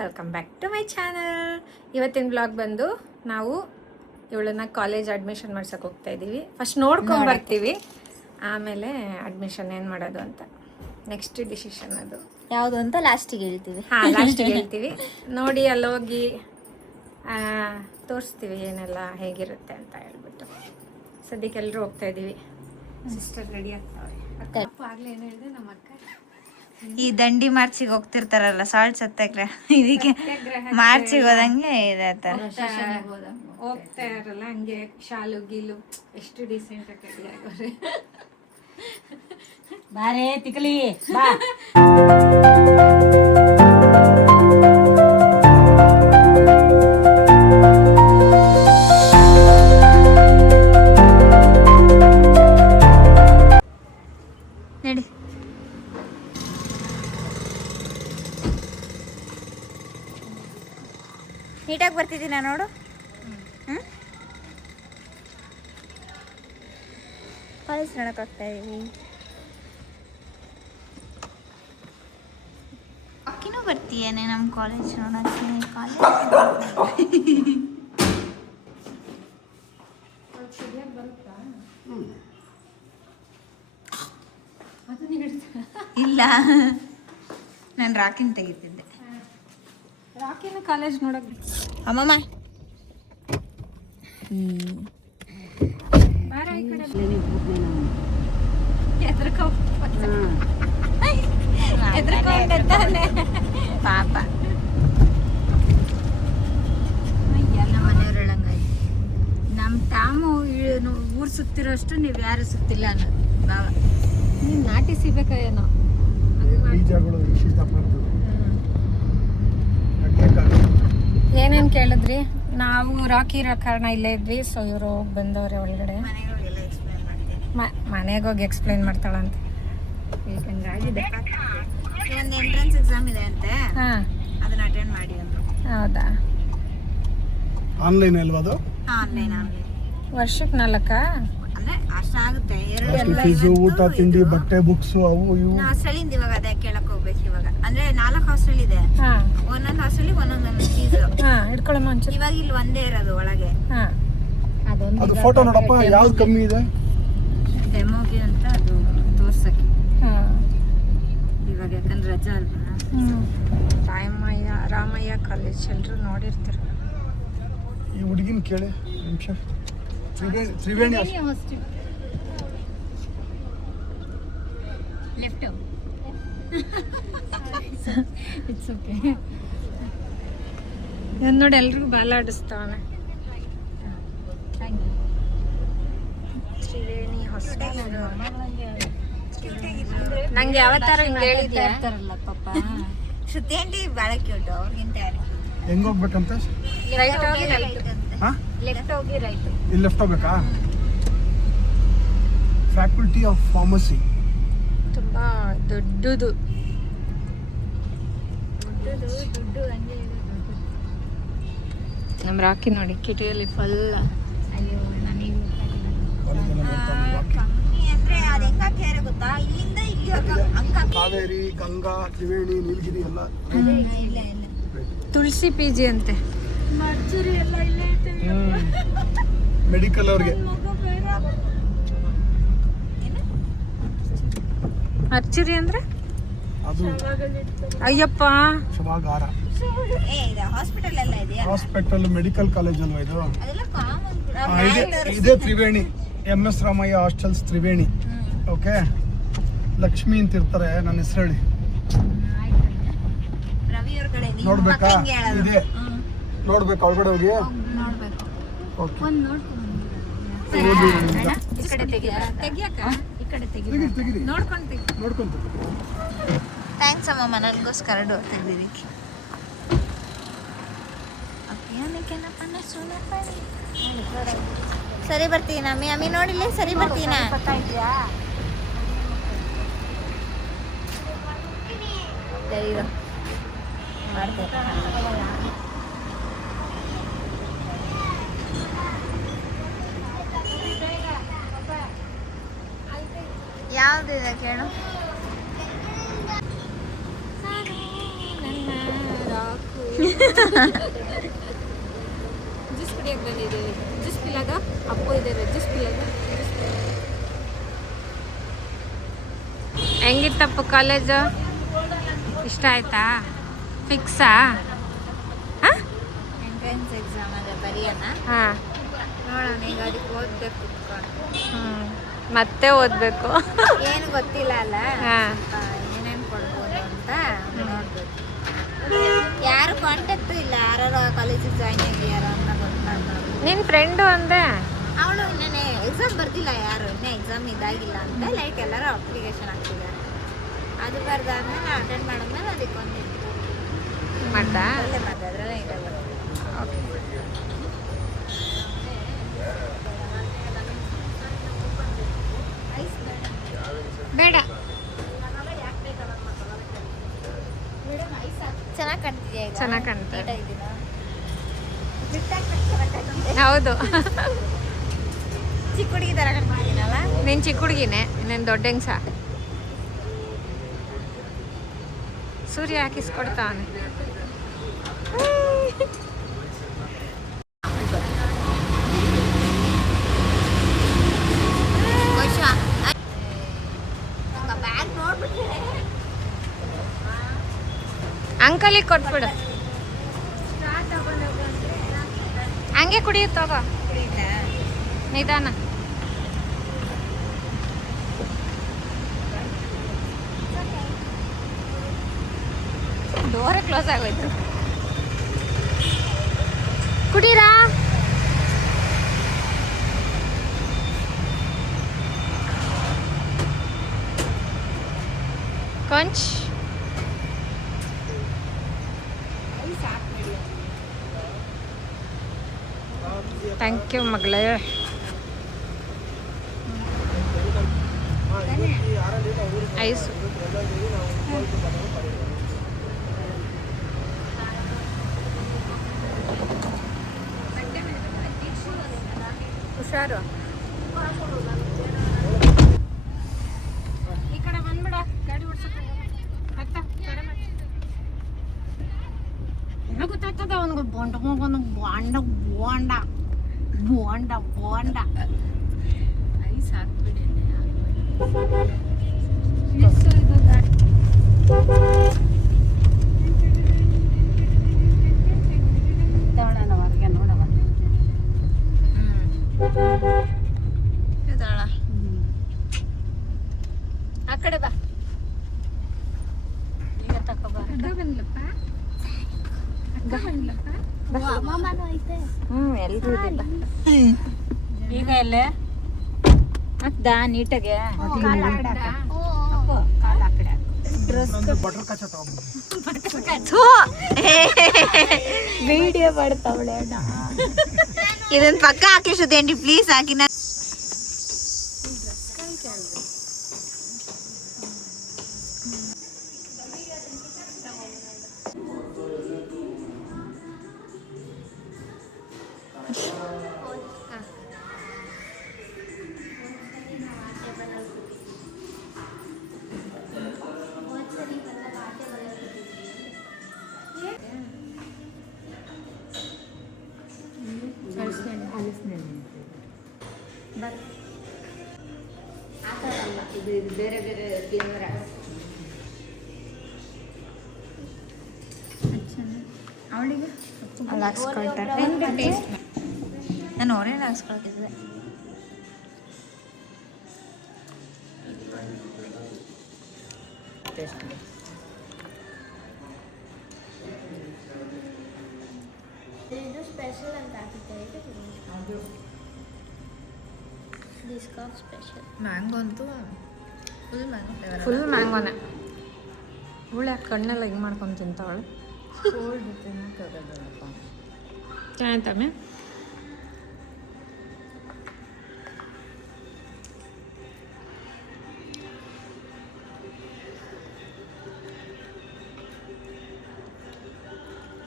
Welcome back to my channel. ಇವತ್ತಿನ blog ಬಂದು ನಾವು ಇವಳನ್ನ ಕಾಲೇಜ್ ಅಡ್ಮಿಷನ್ ಮಾಡ್ಸಕ್ಕೆ ಹೋಗ್ತಾ ಇದ್ದೀವಿ. ಫಸ್ಟ್ ನೋಡ್ಕೊಂಡು ಬರ್ತೀವಿ, ಆಮೇಲೆ ಅಡ್ಮಿಷನ್ ಏನು ಮಾಡೋದು ಅಂತ ನೆಕ್ಸ್ಟ್ ಡಿಸಿಷನ್ ಅದು ಯಾವುದು ಅಂತ ಲಾಸ್ಟಿಗೆ ಹೇಳ್ತೀವಿ. ಹಾಂ, ಲಾಸ್ಟಿಗೆ ಹೇಳ್ತೀವಿ. ನೋಡಿ ಅಲ್ಲೋಗಿ ತೋರಿಸ್ತೀವಿ ಏನೆಲ್ಲ ಹೇಗಿರುತ್ತೆ ಅಂತ ಹೇಳ್ಬಿಟ್ಟು. ಸದ್ಯಕ್ಕೆ ಎಲ್ಲರೂ ಹೋಗ್ತಾ ಇದ್ದೀವಿ. ಸಿಸ್ಟರ್ ರೆಡಿ ಆಗ್ತಾವೆ. ಆಗಲೇ ಏನು ಹೇಳಿದೆ ನಮ್ಮ ಅಕ್ಕ, ಈ ದಂಡಿ ಮಾರ್ಚಿಗೆ ಹೋಗ್ತಿರ್ತಾರಲ್ಲ ಸಾಲ್ಟ್ ಸತ್ಯಾಗ್ರಹ, ಇದಕ್ಕೆ ಮಾರ್ಚಿಗೆ ಹೋದಂಗೆ ಇದೆ ಹೋಗ್ತಾ ಇರಲ್ಲ ಹಂಗೆ ಶಾಲು ಗೀಲು ಎಷ್ಟು ಡಿಸೆಂಟ್ ಆಗಿ ರೆಡಿ ಆಗೋರೆ. ಬಾರೇ ತಿಕ್ಕಲಿ ಬಾ. ನಡಿ. ನೀಟಾಗಿ ಬರ್ತಿದ್ದೀನ ನೋಡು. ಕಾಲೇಜ್ ನೋಡಕ್ ಹೋಗ್ತಾ ಇದೀವಿ. ಅಕ್ಕಿನೂ ಬರ್ತೀಯೇನೆ ನಮ್ಮ ಕಾಲೇಜ್ ನೋಡಕ್ಕೆ? ಇಲ್ಲ, ನಾನು ರಾಕಿನ ತೆಗಿತಿದ್ದೆ. ರಾಕಿನ ಕಾಲೇಜ್ ನೋಡಕ್ ಅಮ್ಮಮ್ಮ ಪಾಪ ಮನೆಯವ್ರೊಳಂಗಾಯ್ತು. ನಮ್ಮ ಟಾಮು ಊರು ಸುತ್ತಿರೋಷ್ಟು ನೀವು ಯಾರು ಸುತ್ತಿಲ್ಲ ಅನ್ನೋದು ಬಾವ. ನೀನು ನಾಟಿ ಸಿಗ್ಬೇಕ ಏನೋ ಏನೇನು ಕೇಳಿದ್ರಿ? ನಾವು ರಾಕಿ ಇರೋ ಕಾರಣ ಇಲ್ಲೇ ಇದ್ವಿ. ಸೊ ಇವರು ಹೋಗಿ ಬಂದವ್ರೆ ಒಳಗಡೆ. ಮನೆಗೆ ಹೋಗಿ ಎಕ್ಸ್ಪ್ಲೈನ್ ಮಾಡ್ತಾಳಂತೆ. ಈಗ ಹಂಗಾಗಿದೆ. ಒಂದು ಎಂಟ್ರೆನ್ಸ್ ಎಕ್ಸಾಮ್ ಇದೆ ಅಂತೆ, ಹಾಂ, ಅದನ್ನ ಅಟೆಂಡ್ ಮಾಡಿ ಅಂದ್ರು. ಹೌದಾ? ಆನ್ಲೈನ್ ಅಲ್ವಾ ಅದು? ಆನ್ಲೈನ್ ವರ್ಷಕ್ಕೆ 4 ಅಂದ್ರೆ ಅಷ್ಟಾಗುತ್ತೆ. ಫೀಸು, ಊಟ ತಿಂಡಿ, ಬಟ್ಟೆ, ಬುಕ್ಸ್ ಅವು ಇವು. ಹಾಸ್ಟೆಲಿಂದ ಇವಾಗ ಅದೇ ಕೇಳಕ್ ಹೋಗ್ಬೇಕು. ಇವಾಗ ಅಂದ್ರೆ 4 ಹಾಸ್ಟೆಲ್ ಇದೆ. ಹಾಂ, ಒಂದೊಂದು ಹಾಸ್ಟೆಲಿಗೆ ಒಂದೊಂದು ಫೀಸ್. ಹಾಂ, ಇಟ್ಕೊಳ್ಳಮ್ಮ ಒಂಚೂರು. ಇವಾಗ ಇಲ್ಲಿ ಒಂದೇ ಇರೋದು ಒಳಗೆ. ಹಾಂ, ಅದು ಫೋಟೋ ನೋಡಪ್ಪ, ಯಾವ್ದು ಕಮ್ಮಿ ಇದೆ ಡೆಮೋಗೆ ಅಂತ ಅದು ತೋರ್ಸಕ್ಕೆ. ಹಾಂ, ಇವಾಗ ಯಾಕಂದ್ರೆ ರಜಾ ಅಲ್ವಾ. ರಾಮಯ್ಯ ಕಾಲೇಜ್ ಎಲ್ಲರೂ ನೋಡಿರ್ತೀರ. ಈ ಹುಡುಗಿನ ಕೇಳಿ ನಿಮಿಷ. Triveni left it's okay. ನೋಡಿ ಎಲ್ರಿಗೂ ಬಾಲಾಡಿಸ್ತಾವನೆ. ತ್ರಿವೇಣಿ ಹಾಸ್ಟೆಲ್ ನಂಗೆ ಯಾವತ್ತಾರ ಹಿಂಗೆ ಹೇಳಿದ್ಯಾ? ಪಾಪ ಶ್ರುತಿ ಆಂಟಿ ಭಾಳ ಕ್ಯೂಟ್. ಅವ್ರಿಗಿಂತ ಯಾರು ಹೆಂಗ್ ಹೋಗ್ಬೇಕಂತ? ರೈಟ್ ಹೋಗಿ ರೈಟ್, ಹಾಂ, ಲೆಫ್ಟ್ ಹೋಗಿ ರೈಟ್. ಇಲ್ಲಿ ಲೆಫ್ಟ್ ಹೋಗ್ಬೇಕಾ? Faculty of pharmacy. ತುಂಬಾ ದೊಡ್ಡದು. ನಮ್ಮ ರಾಕಿ ನೋಡಿ ಕಿಟಿಯಲ್ಲಿ ಫುಲ್. ಅಯ್ಯೋ ನನಗೆ ಕಮ್ಮಿ ಅಂದ್ರೆ ಅದು ಹೆಂಗಾಗ್ತಾ ಇರೋ ಗೊತ್ತಾ? ಇಲ್ಲಿಂದ ಇಲ್ಲಿ ಅಂಕ ಕಾವೇರಿ, ಗಂಗಾ, ತ್ರಿವೇಣಿ, ನೀಲಗಿರಿ ಎಲ್ಲ ಇಲ್ಲ ಇಲ್ಲ. ತುಳಸಿ ಪಿ ಜಿ ಅಂತೆ. ಮರ್ಚೂರಿ ಎಲ್ಲ ಇಲ್ಲೇ ಐತೆ. ಮೆಡಿಕಲ್ ಅವ್ರಿಗೆ. ಅರ್ಚರಿ ಅಂದ್ರೆ ಅದು ಅಯ್ಯಪ್ಪ ಶವಾಗಾರ. ಇದು ಹಾಸ್ಪಿಟಲ್ ಎಲ್ಲ ಇದೆಯಾ? ಹಾಸ್ಪಿಟಲ್, ಮೆಡಿಕಲ್ ಕಾಲೇಜ್ ಅಲ್ವಾ ಇದು? ಅದೆಲ್ಲ ಕಾಮನ್. ಇದೇ Triveni, MS Ramaiah hostels Triveni. Okay, Lakshmi ಅಂತ ಇರ್ತಾರೆ. ನನ್ನ ಹೆಸರು ಹೇಳಿ. ರವಿ ಅವ್ರ ಕಡೆ ನೋಡ್ಬೇಕಾ? ಇದೆ, ನೋಡ್ಬೇಕಾ ಒಳಗಡೆ ಹೋಗಿ? ನೋಡ್ಬೇಕು. ಓಕೆ, ಒಂದು ನೋಡ್ಕೊಂಡು ಈ ಕಡೆ ತೆಗಿಯಕ್ಕ, ಈ ಕಡೆ ತೆಗಿರಿ. ನೋಡ್ಕೊಂತ. ಥ್ಯಾಂಕ್ಸ್ ಅಮ್ಮಮ್ಮ, ನನಗೋಸ್ಕರ ಡೋರ್ ತೆಗ್ದಿದ್ದಕ್ಕೆ. ಸರಿ ಬರ್ತೀನ ಅಮ್ಮಿ? ಅಮ್ಮಿ ನೋಡಿಲ್ಲ, ಸರಿ ಬರ್ತೀನ? ಸರಿ ಮಾಡ್ತೇನೆ. ಯಾವ್ದಿದೆ ಕೇಳು. ನನ್ನ ರಾಕು ಜ್ಯೂಸ್ ಕುಡಿಯೋಕೆ ಬಂದಿದ್ದೀವಿ. ಜ್ಯೂಸ್ ಪಿಲಾಗ ಅಪ್ಪು ಇದ್ದಾರೆ. ಜ್ಯೂಸ್ ಪಿಲಾಗ ಹೆಂಗಿತ್ತಪ್ಪ ಕಾಲೇಜು? ಇಷ್ಟ ಆಯ್ತಾ? ಫಿಕ್ಸಾ? ಎಂಟ್ರೆನ್ಸ್ ಎಕ್ಸಾಮ್ ಅದ ಬರೆಯೋಣ, ಹಾಂ. ನೋಡೋಣ ಈಗ ಅದಕ್ಕೆ ಓದ್ಬೇಕು ಕುತ್ಕೊಂಡು. ಮತ್ತೆ ಓದಬೇಕು. ಏನು ಗೊತ್ತಿಲ್ಲ ಅಲ್ಲ, ಹಾಂ. ಏನೇನು ಕೊಡ್ಬೋದು ಅಂತ ನೋಡ್ಬೇಕು. ಯಾರು ಕಾಂಟ್ಯಾಕ್ಟು ಇಲ್ಲ, ಯಾರು ಕಾಲೇಜಿಗೆ ಜಾಯ್ನ್ ಆಗಿಯಾರ ಅಂತ ಗೊತ್ತಾಗ. ನಿನ್ನ ಫ್ರೆಂಡು ಅಂದೆ. ಅವಳು ಇನ್ನೇ ಎಕ್ಸಾಮ್ ಬರ್ದಿಲ್ಲ, ಯಾರು ಇನ್ನೂ ಎಕ್ಸಾಮ್ ಇದಾಗಿಲ್ಲ ಅಂತ ಲೈಕ್ ಎಲ್ಲರೂ ಅಪ್ಲಿಕೇಶನ್ ಹಾಕ್ತಿದ್ದಾರೆ. ಅದು ಬರ್ದಾದ್ಮೇಲೆ ಅಟೆಂಡ್ ಮಾಡಿದ್ಮೇಲೆ ಅದಕ್ಕೊಂದು ಮಾಡ್ದಾ? ಅಲ್ಲೇ ಮಾಡಿದೆ, ಅದರಲ್ಲೇ ಈಗ ಬರ್ತದೆ. ಬೇಡ. ಚೆನ್ನಾಗಿ ಕಾಣ್ತಿದ್ಯಾ ಈಗ? ಚೆನ್ನಾಗಿ ಕಾಣ್ತಾ ಇದೆ. ನೀಟಾಗಿದ್ದೀನಾ? ಹೌದು. ಚಿಕ್ಕ ಹುಡುಗಿ ಥರ ಕಾಣ್ತಿದ್ದೀನಲ್ಲ? ನೀನು ಚಿಕ್ಕ ಹುಡುಗಿನೇ, ನೀನು ದೊಡ್ಡ ಹೆಂಗ್ಸ. ಸೂರ್ಯ ಹಾಕಿಸ್ಕೊಡ್ತಾವನೆ. ಬ್ಯಾಗ್ ನೋಡ್ಬಿಟ್ಟೆ ಅಂಕಲಿಗೆ ಕೊಟ್ಬಿಡು. ಹಂಗೆ ಕುಡಿಯುತ್ತ ತಗೋ, ನಿಧಾನ. ಡೋರ ಕ್ಲೋಸ್ ಆಗೋಯ್ತು. ಕುಡೀರಾ? ಕೊಂಚ್ ಥ್ಯಾಂಕ್ ಯು ಮಗಳೇ. ಐಸು ಹುಷಾರು. ಈ ಕಡೆ ಬಂದ್ಬಿಡ, ಗಾಡಿ ಓಡಿಸಕ್ಕೆ ಗೊತ್ತಾಗ್ತದ ಅವನಿಗೆ. ಬೋಂಡ ಮಗನ ಬೋಂಡ ಬೋಂಡ ಬೋಂಡ ಬೋಂಡ ಐಸ್ ಹಾಕ್ಬಿಡಿ. ಹೊರಗೆ ನೋಡವ. ಆ ಕಡೆ ಬಾ. ಈಗ ತಕೋಬಾರ. ಎಲ್ರೂ ಇದೆ. ಈಗ ಎಲ್ಲೇ ಹಾಕ್ದ ನೀಟಾಗೆ ಬಟರ್ ಕಚ್ಚ ತಗೊಂಡು ವಿಡಿಯೋ ಮಾಡ್ತಾವಳೆ. ಇದನ್ನ ಪಕ್ಕ ಹಾಕಿ ಶ್ರುತೇಂಟಿ ಪ್ಲೀಸ್ ಹಾಕಿ. ಬೇರೆ ಬೇರೆ ಫ್ಲೇವರ್ ಅವಳಿಗೆ ಅಲ್ಲಿ ಹಾಕ್ಸ್ಕೊಳ್ತಾರೆ. ನಾನು ಅವರೇನು ಹಾಕ್ಸ್ಕೊಳ್ತಿದ್ದೆ. ಇದು ಸ್ಪೆಷಲ್ ಅಂತ ಹಾಕಿದ್ದಾರೆ. ಡಿಸ್ಕೌಂಟ್ ಸ್ಪೆಷಲ್ ಮ್ಯಾಂಗೋ ಅಂತೂ ಫುಲ್ ಮ್ಯಾಂಗೋ ಫ್ಲೇವರ್. ಫುಲ್ ಮ್ಯಾಂಗೋನೆ. ಹುಳ ಕಣ್ಣೆಲ್ಲ ಹಿಂಗೆ ಮಾಡ್ಕೊಂಡು ತಿಂತಾವಳೆ. ಚೆನ್ನಾಯ್ತಮ್ಮೆ.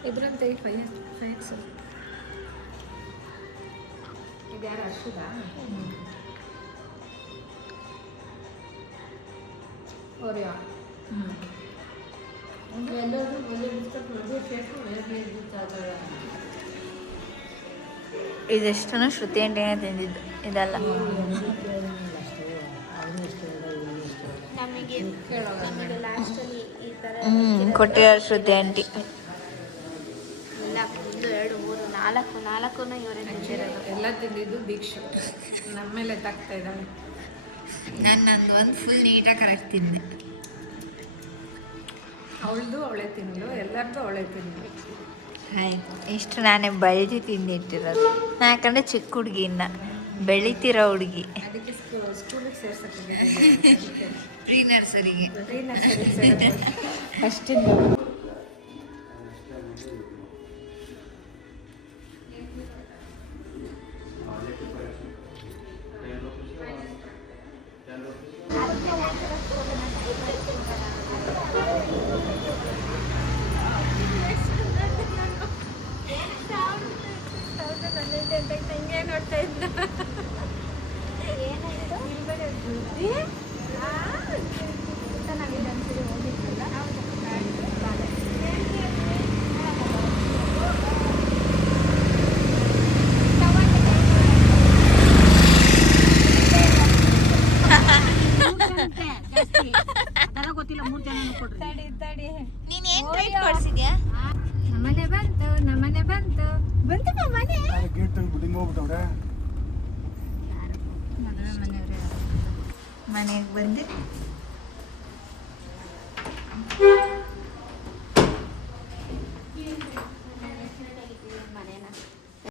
ಇದ್ರಂತೆ ಫೈಟ್ಸ್ ಇದು ಯಾರು ಅರ್ಷದ? ಓರಿಯೋ ಇದೆಷ್ಟನ್ನು ಶ್ರುತಿ ಅಂಟೇನೆ ತಿಂದಿದ್ದು ಇದೆಲ್ಲ. ನಮಗೆ ಲಾಸ್ಟಲ್ಲಿ ಈ ಥರ ಕೊಟ್ಟಿರೋ ಶ್ರುತಿ ಆಂಟಿ. ಎಲ್ಲ 1 2 3 4 ಇವರೇ ತಿಂದಿರೋದು. ಎಲ್ಲ ತಿಂದಿದ್ದು ದೀಕ್ಷು ನಮ್ಮ ಮೇಲೆ ತಾಗ್ತಾ ಇದ್ದಾಳೆ. ನಾನು ನಂದು ಒಂದು ಫುಲ್ ನೀಟಾಗಿ ಕರೆಕ್ಟ್ ತಿಂದೆ. ಅವಳದು ಅವಳೇ ತಿಂದು, ಎಲ್ಲರದು ಅವಳೇ ತಿಂದು. ಆಯ್ತು, ಇಷ್ಟು ನಾನೇ ಬೆಳೆದು ತಿಂದಿಟ್ಟಿರೋದು. ಯಾಕಂದರೆ ಚಿಕ್ಕ ಹುಡುಗಿಯಿಂದ ಬೆಳಿತಿರೋ ಹುಡುಗಿ. ಅದಕ್ಕೆ ಸ್ಕೂಲಿಗೆ ಸೇರ್ಸಕ್ಕೆ ಪ್ರೀ ನರ್ಸರಿಗೆ. ಫಸ್ಟಿಂದ ನಂಗೆ ನೋಡ್ತಾ ಇದ್ದ. ಗೊತ್ತಿಲ್ಲ 3 ಜನ ಕೊಡ್ರಿ. ತಡಿ ನೀನು ಏನು ಟ್ರೈಟ್ ಕೊಡಿಸಿದ್ಯಾ? ನಮ್ಮನೆ ಬಂತು ನಮ್ಮನೆ. ಗೇಟ್ ತೆಗೆದ್ಬಿಟ್ಟು ಹಿಂಗೆ ಹೋಗ್ಬಿಟ್ಟವ್ರೆ. ಮನೆಗೆ ಬಂದು